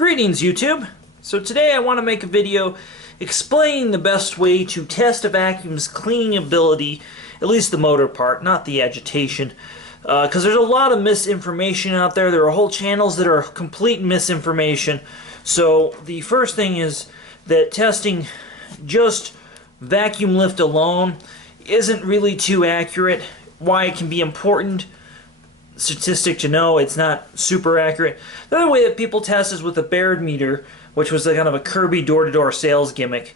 Greetings YouTube! So today I want to make a video explaining the best way to test a vacuum's cleaning ability, at least the motor part, not the agitation, because there's a lot of misinformation out there. There are whole channels that are complete misinformation. So the first thing is that testing just vacuum lift alone isn't really too accurate. Why it can be important statistic to know, it's not super accurate. The other way that people test is with a Baird meter, which was a kind of a Kirby door-to-door sales gimmick.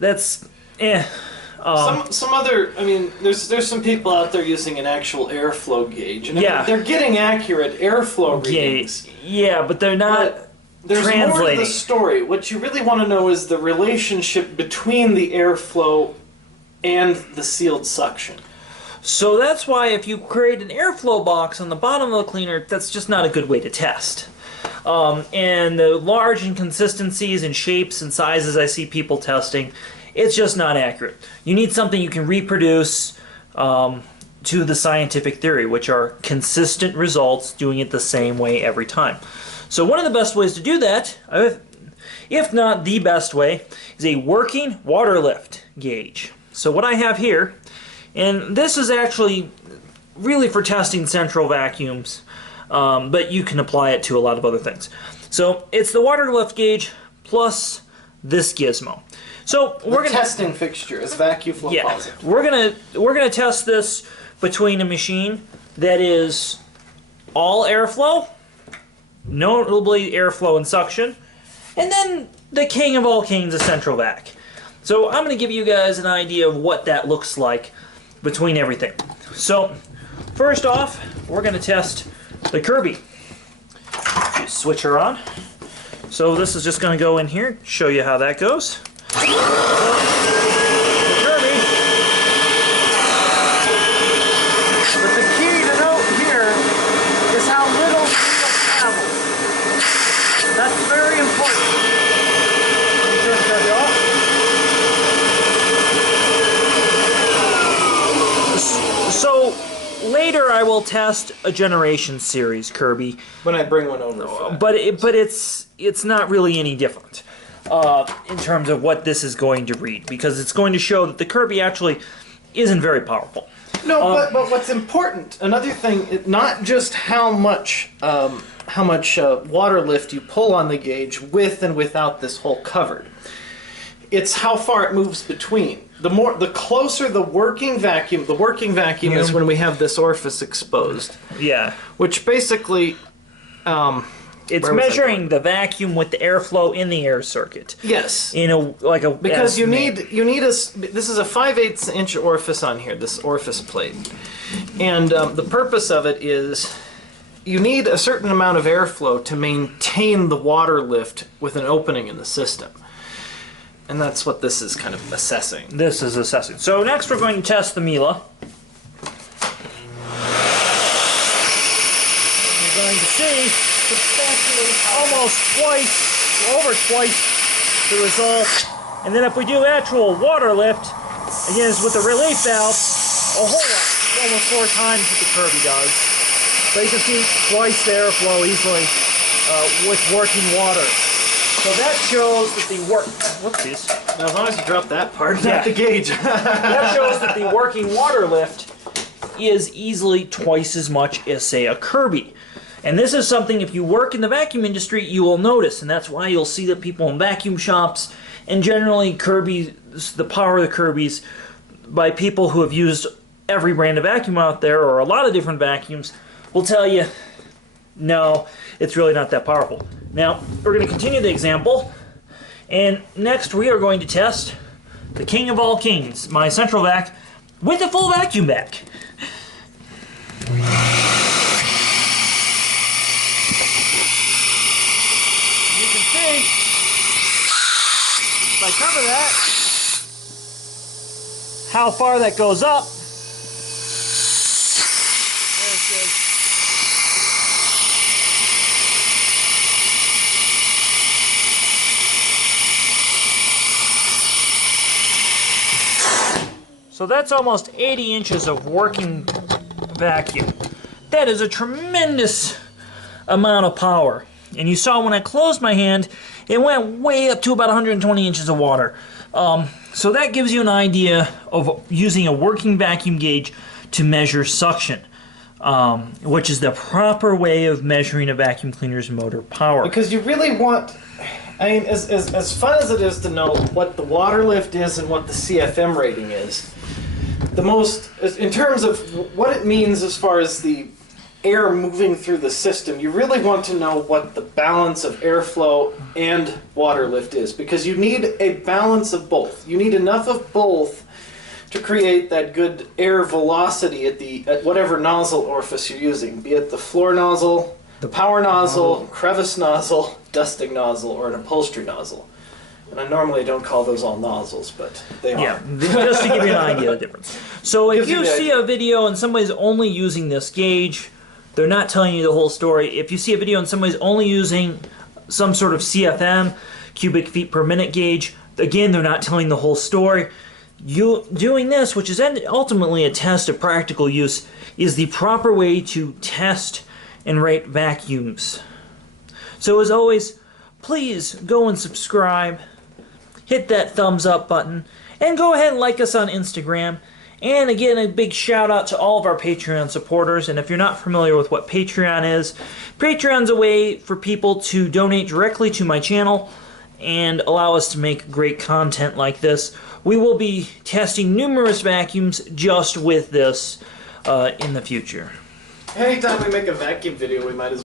That's some other, I mean, there's some people out there using an actual airflow gauge, and yeah, they're getting accurate airflow readings. Yeah, but they're not. But there's more to the story. What you really want to know is the relationship between the airflow and the sealed suction. So that's why if you create an airflow box on the bottom of the cleaner, that's just not a good way to test. And the large inconsistencies in shapes and sizes I see people testing, it's just not accurate. You need something you can reproduce to the scientific theory, which are consistent results doing it the same way every time. So one of the best ways to do that, if not the best way, is a working water lift gauge. So what I have here, and this is actually really for testing central vacuums, but you can apply it to a lot of other things. So it's the water lift gauge plus this gizmo. So we're gonna testing fixture is vacuum flow positive. We're gonna test this between a machine that is all airflow, notably airflow and suction, and then the king of all kings, a central vac. So I'm going to give you guys an idea of what that looks like between everything. So first off, we're going to test the Kirby. Switch her on. So this is just going to go in here, show you how that goes. So, the Kirby. But the key to note here is how little needle travels. That's very important. Let me turn the Kirby off. So later I will test a Generation Series Kirby. When I bring one over. But it's not really any different in terms of what this is going to read, because it's going to show that the Kirby actually isn't very powerful. No, but what's important, another thing, not just how much water lift you pull on the gauge with and without this hole covered. It's how far it moves between. The closer the working vacuum is when we have this orifice exposed. Yeah. Which basically, it's measuring the vacuum with the airflow in the air circuit. Yes. Because you need this is a 5/8 inch orifice on here, this orifice plate, and the purpose of it is you need a certain amount of airflow to maintain the water lift with an opening in the system. And that's what this is kind of assessing. This is assessing. So next we're going to test the Miele. You're going to see substantially almost over twice the result. And then if we do actual water lift, again it's with the relief valve, a whole lot, almost 4 times what the Kirby does. So you can see twice the airflow easily with working water. So that shows that the whoopsies. Now, as long as you drop that part, not the gauge. That shows that the working water lift is easily twice as much as, say, a Kirby. And this is something, if you work in the vacuum industry, you will notice. And that's why you'll see that people in vacuum shops, and generally Kirby's, the power of the Kirby's, by people who have used every brand of vacuum out there, or a lot of different vacuums, will tell you, no, it's really not that powerful. Now, we're going to continue the example, and next we are going to test the king of all kings, my central vac, with a full vacuum vac. You can see, if I cover that, how far that goes up. There it is. So that's almost 80 inches of working vacuum. That is a tremendous amount of power. And you saw when I closed my hand, it went way up to about 120 inches of water. So that gives you an idea of using a working vacuum gauge to measure suction, which is the proper way of measuring a vacuum cleaner's motor power. Because you really want, I mean, as fun as it is to know what the water lift is and what the CFM rating is, the most, in terms of what it means as far as the air moving through the system, you really want to know what the balance of airflow and water lift is, because you need a balance of both. You need enough of both to create that good air velocity at whatever nozzle orifice you're using, be it the floor nozzle, the power nozzle, crevice nozzle, dusting nozzle, or an upholstery nozzle. And I normally don't call those all nozzles, but they are. Yeah, just to give you an idea of the difference. So if you see a video and somebody's only using this gauge, they're not telling you the whole story. If you see a video and somebody's only using some sort of CFM, cubic feet per minute gauge, again, they're not telling the whole story. You doing this, which is ultimately a test of practical use, is the proper way to test and rate vacuums. So as always, please go and subscribe, hit that thumbs up button, and go ahead and like us on Instagram. And again, a big shout out to all of our Patreon supporters. And if you're not familiar with what Patreon is, Patreon's a way for people to donate directly to my channel and allow us to make great content like this. We will be testing numerous vacuums just with this in the future. Anytime we make a vacuum video, we might as well